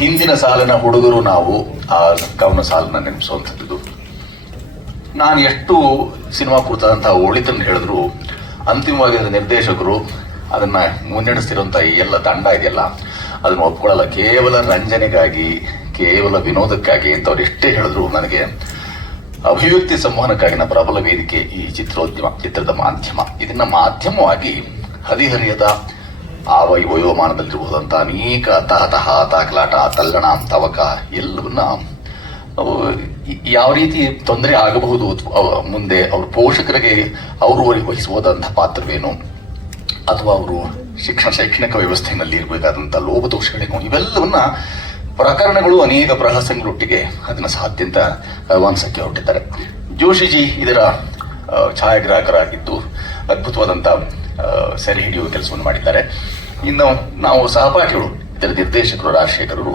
ಹಿಂದಿನ ಸಾಲಿನ ಹುಡುಗರು ನಾವು ಆ ಕವನ ಸಾಲನ್ನ ನೆನೆಸುವಂಥದ್ದು ನಾನು ಎಷ್ಟು ಸಿನಿಮಾ ಕುರಿತಾದಂತಹ ಒಳಿತನ್ನು ಹೇಳಿದ್ರು, ಅಂತಿಮವಾಗಿ ಅದರ ನಿರ್ದೇಶಕರು ಅದನ್ನ ಮುನ್ನಡೆಸ್ತಿರುವಂತ ಈ ಎಲ್ಲ ತಂಡ ಇದೆಯಲ್ಲ, ಅದನ್ನು ಒಪ್ಕೊಳ್ಳಲ್ಲ. ಕೇವಲ ರಂಜನೆಗಾಗಿ, ಕೇವಲ ವಿನೋದಕ್ಕಾಗಿ ಅಂತ ಅವ್ರು ಎಷ್ಟೇ ಹೇಳಿದ್ರು ನನಗೆ. ಅಭಿವ್ಯಕ್ತಿ ಸಂವಹನಕ್ಕಾಗಿನ ಪ್ರಬಲ ವೇದಿಕೆ ಈ ಚಿತ್ರೋದ್ಯಮ, ಚಿತ್ರದ ಮಾಧ್ಯಮ. ಇದನ್ನ ಮಾಧ್ಯಮವಾಗಿ ಆ ವೈ ವಯೋಮಾನದಲ್ಲಿರಬಹುದಂತ ಅನೇಕ ತಹತಹ ತಾಕಲಾಟ ತಲ್ಲಣ ತವಕ ಎಲ್ಲವನ್ನ ಯಾವ ರೀತಿ ತೊಂದರೆ ಆಗಬಹುದು ಮುಂದೆ ಅವ್ರ ಪೋಷಕರಿಗೆ ಅವರು ವಹಿಸುವುದಂತಹ ಪಾತ್ರವೇನು? ಅಥವಾ ಅವರು ಶಿಕ್ಷಣ, ಶೈಕ್ಷಣಿಕ ವ್ಯವಸ್ಥೆಯಲ್ಲಿ ಇರಬೇಕಾದಂಥ ಲೋಪದೋಷಗಳೇನು? ಇವೆಲ್ಲವನ್ನ ಪ್ರಕರಣಗಳು, ಅನೇಕ ಪ್ರಹಸನಗಳೊಟ್ಟಿಗೆ ಅದನ್ನ ಸಾಧ್ಯಂತ ವಾಂಸಕ್ಕೆ ಹೊರಟಿದ್ದಾರೆ. ಜೋಶಿಜಿ ಇದರ ಛಾಯಾಗ್ರಾಹಕರಾಗಿದ್ದು ಅದ್ಭುತವಾದಂಥ ಸೆರೆ ಹಿಡಿಯುವ ಕೆಲಸವನ್ನು ಮಾಡಿದ್ದಾರೆ. ಇನ್ನು ನಾವು ಸಹಪಾಠಿಗಳು, ಇದರ ನಿರ್ದೇಶಕರು, ರಾಜಶೇಖರರು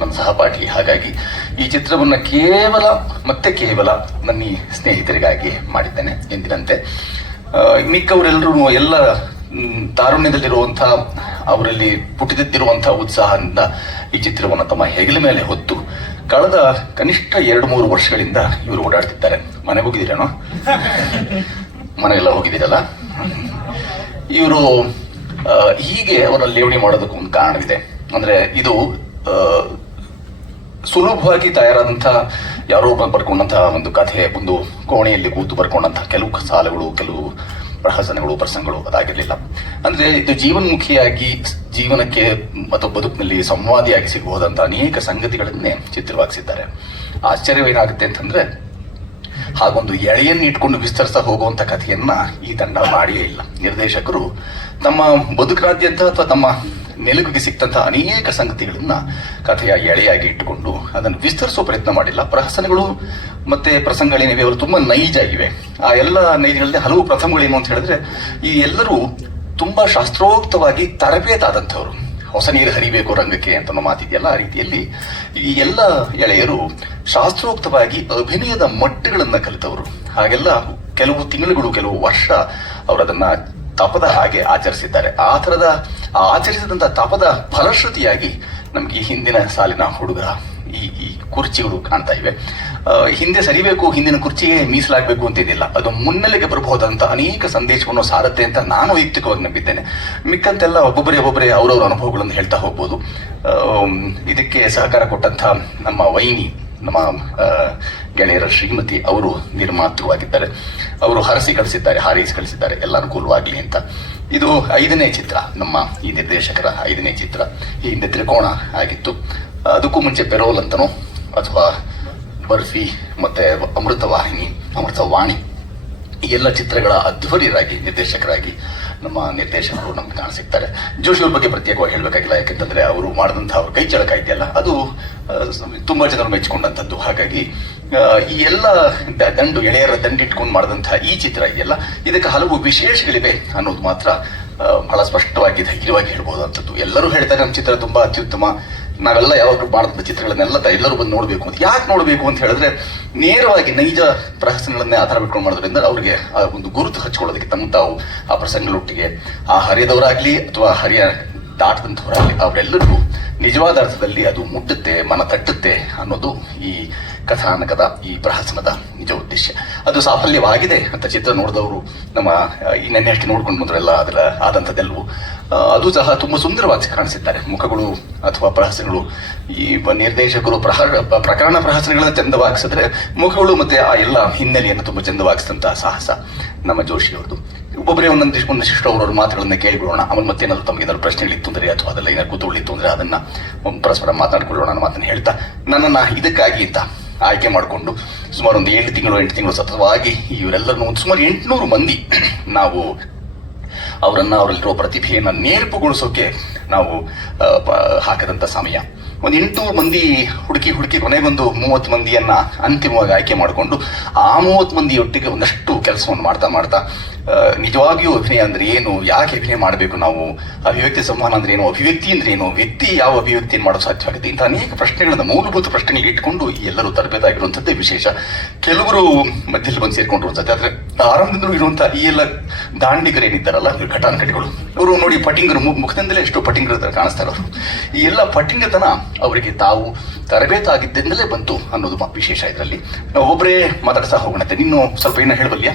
ನನ್ನ ಸಹಪಾಠಿ, ಹಾಗಾಗಿ ಈ ಚಿತ್ರವನ್ನು ಕೇವಲ, ಮತ್ತೆ ಕೇವಲ ನನ್ನ ಈ ಸ್ನೇಹಿತರಿಗಾಗಿ ಮಾಡಿದ್ದೇನೆ ಎಂದಿನಂತೆ. ಮಿಕ್ಕವರೆಲ್ಲರೂ ಎಲ್ಲ ತಾರುಣ್ಯದಲ್ಲಿರುವಂತಹ ಅವರಲ್ಲಿ ಪುಟಿದೆದ್ದಿರುವಂತಹ ಉತ್ಸಾಹದಿಂದ ಈ ಚಿತ್ರವನ್ನು ತಮ್ಮ ಹೆಗಲ ಮೇಲೆ ಹೊತ್ತು ಕಳೆದ ಕನಿಷ್ಠ ಎರಡು ಮೂರು ವರ್ಷಗಳಿಂದ ಇವರು ಓಡಾಡ್ತಿದ್ದಾರೆ. ಮನೆಗೆ ಹೋಗಿದ್ದೀರೇನೋ? ಮನೆಗೆಲ್ಲ ಹೋಗಿದ್ದೀರಲ್ಲ? ಇವರು ಹೀಗೆ ಅವರ ಲೇವಣಿ ಮಾಡೋದಕ್ಕೆ ಒಂದು ಕಾರಣವಿದೆ. ಅಂದ್ರೆ ಇದು ಸುಲಭವಾಗಿ ತಯಾರಾದಂತಹ ಯಾರೋ ಬರ್ಕೊಂಡಂತಹ ಒಂದು ಕಥೆ, ಒಂದು ಕೋಣೆಯಲ್ಲಿ ಕೂತು ಬರ್ಕೊಂಡಂತಹ ಕೆಲವು ಸಾಲುಗಳು, ಕೆಲವು ಪ್ರಹಸನಗಳು, ಪ್ರಸಂಗಗಳು ಅದಾಗಿರಲಿಲ್ಲ. ಅಂದ್ರೆ ಇದು ಜೀವನ್ಮುಖಿಯಾಗಿ, ಜೀವನಕ್ಕೆ ಮತ್ತು ಬದುಕಿನಲ್ಲಿ ಸಂವಾದಿಯಾಗಿ ಸಿಗಬಹುದಂತ ಅನೇಕ ಸಂಗತಿಗಳನ್ನೇ ಚಿತ್ರವಾಗಿಸಿದ್ದಾರೆ. ಆಶ್ಚರ್ಯವೇನಾಗುತ್ತೆ ಅಂತಂದ್ರೆ ಹಾಗೊಂದು ಎಳೆಯನ್ನು ಇಟ್ಕೊಂಡು ವಿಸ್ತರಿಸ್ತಾ ಹೋಗುವಂತ ಕಥೆಯನ್ನ ಈ ತಂಡ ಮಾಡಿಯೇ ಇಲ್ಲ. ನಿರ್ದೇಶಕರು ತಮ್ಮ ಬದುಕಿನಾದ್ಯಂತ ಅಥವಾ ತಮ್ಮ ನೆಲುಗಿಗೆ ಸಿಕ್ತಂತಹ ಅನೇಕ ಸಂಗತಿಗಳನ್ನ ಕಥೆಯ ಎಳೆಯಾಗಿ ಇಟ್ಟುಕೊಂಡು ಅದನ್ನು ವಿಸ್ತರಿಸುವ ಪ್ರಯತ್ನ ಮಾಡಿಲ್ಲ. ಪ್ರಹಸನಗಳು ಮತ್ತೆ ಪ್ರಸಂಗಗಳೇನಿವೆ, ಅವರು ತುಂಬಾ ನೈಜ ಇವೆ ಆ ಎಲ್ಲ ನೈಜಗಳಲ್ಲಿ ಹಲವು ಪ್ರಥಮಗಳೇನು ಅಂತ ಹೇಳಿದ್ರೆ, ಈ ಎಲ್ಲರೂ ತುಂಬಾ ಶಾಸ್ತ್ರೋಕ್ತವಾಗಿ ತರಬೇತಾದಂಥವ್ರು. ಹೊಸ ನೀರು ಹರಿಬೇಕು ರಂಗಕ್ಕೆ ಅಂತ ಮಾತಿದೆಯಲ್ಲ ಆ ರೀತಿಯಲ್ಲಿ. ಈ ಎಲ್ಲ ಎಳೆಯರು ಶಾಸ್ತ್ರೋಕ್ತವಾಗಿ ಅಭಿನಯದ ಮಟ್ಟಗಳನ್ನ ಕಲಿತವರು. ಹಾಗೆಲ್ಲ ಕೆಲವು ತಿಂಗಳುಗಳು, ಕೆಲವು ವರ್ಷ ಅವರದನ್ನ ತಪದ ಹಾಗೆ ಆಚರಿಸಿದ್ದಾರೆ. ಆ ಥರದ, ಆ ಆಚರಿಸಿದಂತ ತಪದ ಫಲಶ್ರುತಿಯಾಗಿ ನಮಗೆ ಹಿಂದಿನ ಸಾಲಿನ ಹುಡುಗ ಈ ಈ ಕುರ್ಚಿಗಳು ಕಾಣ್ತಾ ಇವೆ. ಹಿಂದೆ ಸರಿಬೇಕು, ಹಿಂದಿನ ಕುರ್ಚಿಗೆ ಮೀಸಲಾಗಬೇಕು ಅಂತೇನಿಲ್ಲ ಅದು ಮುನ್ನೆಲೆಗೆ ಬರಬಹುದಂತ ಅನೇಕ ಸಂದೇಶವನ್ನು ಸಾರತ್ತೆ ಅಂತ ನಾನು ವೈಯಕ್ತಿಕವಾಗಿ ನಂಬಿದ್ದೇನೆ. ಮಿಕ್ಕಂತೆಲ್ಲ ಒಬ್ಬೊಬ್ಬರೇ ಒಬ್ಬೊಬ್ಬರೇ ಅವರವರ ಅನುಭವಗಳನ್ನು ಹೇಳ್ತಾ ಹೋಗ್ಬೋದು. ಇದಕ್ಕೆ ಸಹಕಾರ ಕೊಟ್ಟಂತ ನಮ್ಮ ವೈನಿ ನಮ್ಮ ಗೆಳೆಯರ ಶ್ರೀಮತಿ ಅವರು ನಿರ್ಮಾತೃವಾಗಿದ್ದಾರೆ. ಅವರು ಹರಸಿ ಕಳಿಸಿದ್ದಾರೆ ಹಾರೈಸಿ ಕಳಿಸಿದ್ದಾರೆ, ಎಲ್ಲ ಅನುಕೂಲವಾಗಲಿ ಅಂತ. ಇದು ಐದನೇ ಚಿತ್ರ, ನಮ್ಮ ಈ ನಿರ್ದೇಶಕರ ಐದನೇ ಚಿತ್ರ. ಈ ಹಿಂದೆ ತ್ರಿಕೋಣ ಆಗಿತ್ತು. ಅದಕ್ಕೂ ಮುಂಚೆ ಪೆರೋಲ್ ಅಂತನೋ, ಅಥವಾ ಬರ್ಫಿ, ಮತ್ತೆ ಅಮೃತವಾಹಿನಿ, ಅಮೃತವಾಣಿ, ಈ ಎಲ್ಲ ಚಿತ್ರಗಳ ಅಧ್ವರ್ಯರಾಗಿ ನಿರ್ದೇಶಕರಾಗಿ ನಮ್ಮ ನಿರ್ದೇಶಕರು ನಮ್ಗೆ ಕಾಣಸಿಗ್ತಾರೆ ಜೋಶಿ ಅವ್ರ ಬಗ್ಗೆ ಪ್ರತ್ಯೇಕವಾಗಿ ಹೇಳಬೇಕಾಗಿಲ್ಲ, ಯಾಕೆಂತಂದ್ರೆ ಅವರು ಮಾಡಿದಂತಹ ಅವ್ರ ಕೈ ಚಳಕ ಇದೆಯಲ್ಲ, ಅದು ತುಂಬಾ ಜನರು ಮೆಚ್ಚಿಕೊಂಡಂಥದ್ದು. ಹಾಗಾಗಿ ಈ ಎಲ್ಲ ದಂಡು, ಎಳೆಯರ ದಂಡಿಟ್ಕೊಂಡು ಮಾಡಿದಂತಹ ಈ ಚಿತ್ರ ಇದೆಯಲ್ಲ, ಇದಕ್ಕೆ ಹಲವು ವಿಶೇಷಗಳಿವೆ ಅನ್ನೋದು ಮಾತ್ರ ಬಹಳ ಸ್ಪಷ್ಟವಾಗಿ, ಧೈರ್ಯವಾಗಿ ಹೇಳ್ಬೋದು ಅಂತದ್ದು ಎಲ್ಲರೂ ಹೇಳ್ತಾರೆ ನಮ್ಮ ಚಿತ್ರ ತುಂಬಾ ಅತ್ಯುತ್ತಮ. ನಾವೆಲ್ಲ ಯಾವಾಗಲೂ ಮಾಡಿದ ಚಿತ್ರಗಳನ್ನೆಲ್ಲ ಎಲ್ಲರೂ ಬಂದು ನೋಡಬೇಕು ಅಂತ. ಯಾಕೆ ನೋಡಬೇಕು ಅಂತ ಹೇಳಿದ್ರೆ, ನೇರವಾಗಿ ನೈಜ ಪ್ರಹಸನಗಳನ್ನೇ ಆಧಾರ ಬಿಟ್ಕೊಂಡು ಮಾಡೋದ್ರಿಂದ ಅವರಿಗೆ ಆ ಒಂದು ಗುರುತು ಹಚ್ಕೊಳ್ಳೋದಕ್ಕೆ ತಮ್ಮ ತಾವು ಆ ಪ್ರಸಂಗಗಳೊಟ್ಟಿಗೆ ಆ ಹರಿಯದವರಾಗಲಿ ಅಥವಾ ಹರಿಯ ದಾಟದಂಥವರಾಗ್ಲಿ, ಅವರೆಲ್ಲರಿಗೂ ನಿಜವಾದ ಅರ್ಥದಲ್ಲಿ ಅದು ಮುಟ್ಟುತ್ತೆ, ಮನ ತಟ್ಟುತ್ತೆ ಅನ್ನೋದು ಈ ಕಥಾನಕದ, ಈ ಪ್ರಹಸನದ ನಿಜ ಉದ್ದೇಶ. ಅದು ಸಾಫಲ್ಯವಾಗಿದೆ ಅಂತ ಚಿತ್ರ ನೋಡಿದವರು, ನಮ್ಮ ಈ ನೆನ್ನೆ ಅಷ್ಟು ನೋಡ್ಕೊಂಡು ಬಂದ್ರೆಲ್ಲ ಅದರ, ಆದಂಥದ್ದೆಲ್ಲವೂ. ಅದು ಸಹ ತುಂಬ ಸುಂದರವಾಗಿ ಕಾಣಿಸಿದ್ದಾರೆ ಮುಖಗಳು ಅಥವಾ ಪ್ರಹಸನಗಳು, ಈ ನಿರ್ದೇಶಕರು ಪ್ರಹ, ಪ್ರಕರಣ ಪ್ರಹಸನಗಳನ್ನು ಚಂದವಾಗಿಸಿದ್ರೆ ಮುಖಗಳು ಮತ್ತೆ ಆ ಎಲ್ಲ ಹಿನ್ನೆಲೆಯನ್ನು ತುಂಬ ಚಂದವಾಗಿಸಿದಂತಹ ಸಾಹಸ ನಮ್ಮ ಜೋಶಿ ಅವ್ರದ್ದು ಒಬ್ಬೊಬ್ಬರೇ ಒಂದೊಂದು ಒಂದಿಷ್ಟು ಅವರವ್ರ ಮಾತುಗಳನ್ನ ಕೇಳಿಬಿಡೋಣ ಅವನು ಮತ್ತೇನಾದರೂ ತಮಗೆ ಏನಾದ್ರು ಪ್ರಶ್ನೆಗಳಿತ್ತು ಅಂದರೆ ಅಥವಾ ಅದೆಲ್ಲ ಏನಾದ್ರು ಕುತೂಹಲಿತ್ತು ಅಂದರೆ ಅದನ್ನ ಪರಸ್ಪರ ಮಾತಾಡ್ಕೊಳ್ಳೋಣ ಅನ್ನೋ ಮಾತನ್ನ ಹೇಳ್ತಾ, ನನ್ನನ್ನು ಇದಕ್ಕಾಗಿ ಅಂತ ಆಯ್ಕೆ ಮಾಡಿಕೊಂಡು ಸುಮಾರು ಒಂದು ಏಳು ತಿಂಗಳು, ಎಂಟು ತಿಂಗಳು ಸತತವಾಗಿ ಇವರೆಲ್ಲರನ್ನು ಒಂದು ಸುಮಾರು ಎಂಟುನೂರು ಮಂದಿ ನಾವು ಅವರನ್ನ ಅವರಲ್ಲಿರೋ ಪ್ರತಿಭೆಯನ್ನು ನೇರ್ಪುಗೊಳಿಸೋಕೆ ನಾವು ಹಾಕದಂಥ ಸಮಯ. ಒಂದು ಎಂಟುನೂರು ಮಂದಿ ಹುಡುಕಿ ಹುಡುಕಿ ಕೊನೆಗೊಂದು ಮೂವತ್ತು ಮಂದಿಯನ್ನ ಅಂತಿಮವಾಗಿ ಆಯ್ಕೆ ಮಾಡಿಕೊಂಡು ಆ ಮೂವತ್ತು ಮಂದಿಯೊಟ್ಟಿಗೆ ಒಂದಷ್ಟು ಕೆಲಸವನ್ನು ಮಾಡ್ತಾ ಮಾಡ್ತಾ ನಿಜವಾಗಿಯೂ ಅಭಿನಯ ಅಂದ್ರೆ ಏನು? ಯಾಕೆ ಅಭಿನಯ ಮಾಡಬೇಕು ನಾವು? ಅಭಿವ್ಯಕ್ತಿ ಸಂವಹನ ಅಂದ್ರೆ ಏನು? ಅಭಿವ್ಯಕ್ತಿ ಅಂದ್ರೆ ಏನು? ವ್ಯಕ್ತಿ ಯಾವ ಅಭಿವ್ಯಕ್ತಿ ಮಾಡಲು ಸಾಧ್ಯವಾಗುತ್ತೆ? ಇಂಥ ಅನೇಕ ಪ್ರಶ್ನೆಗಳನ್ನ ಮೂಲಭೂತ ಪ್ರಶ್ನೆಗಳಿಗೆ ಇಟ್ಕೊಂಡು ಎಲ್ಲರೂ ತರಬೇತಾಗಿರುವಂಥದ್ದೇ ವಿಶೇಷ. ಕೆಲವರು ಮಧ್ಯದಲ್ಲಿ ಬಂದು ಸೇರ್ಕೊಂಡಿರುವಂಥದ್ದು. ಆದ್ರೆ ಆರಂಭದಿಂದಲೂ ಇರುವಂತಹ ಈ ಎಲ್ಲ ದಾಂಡಿಗರೇನಿದ್ದಾರಲ್ಲ ಘಟಾನುಘಟಿಗಳು. ಇವರು ನೋಡಿ ಪಟಿಂಗರು ಮುಖದಿಂದಲೇ ಎಷ್ಟು ಪಟಿಂಗರ ತರ ಕಾಣಿಸ್ತಾರೆ ಅವರು ಈ ಎಲ್ಲ ಪಟಿಂಗತನ ಅವರಿಗೆ ತಾವು ತರಬೇತಾಗಿದ್ದರಿಂದಲೇ ಬಂತು ಅನ್ನೋದು ವಿಶೇಷ ಇದರಲ್ಲಿ. ಒಬ್ಬರೇ ಮಾತಾಡ್ತಾ ಹೋಗೋಣತೆ. ನೀನು ಸ್ವಲ್ಪ ಏನೋ ಹೇಳಬಲ್ಯಾ?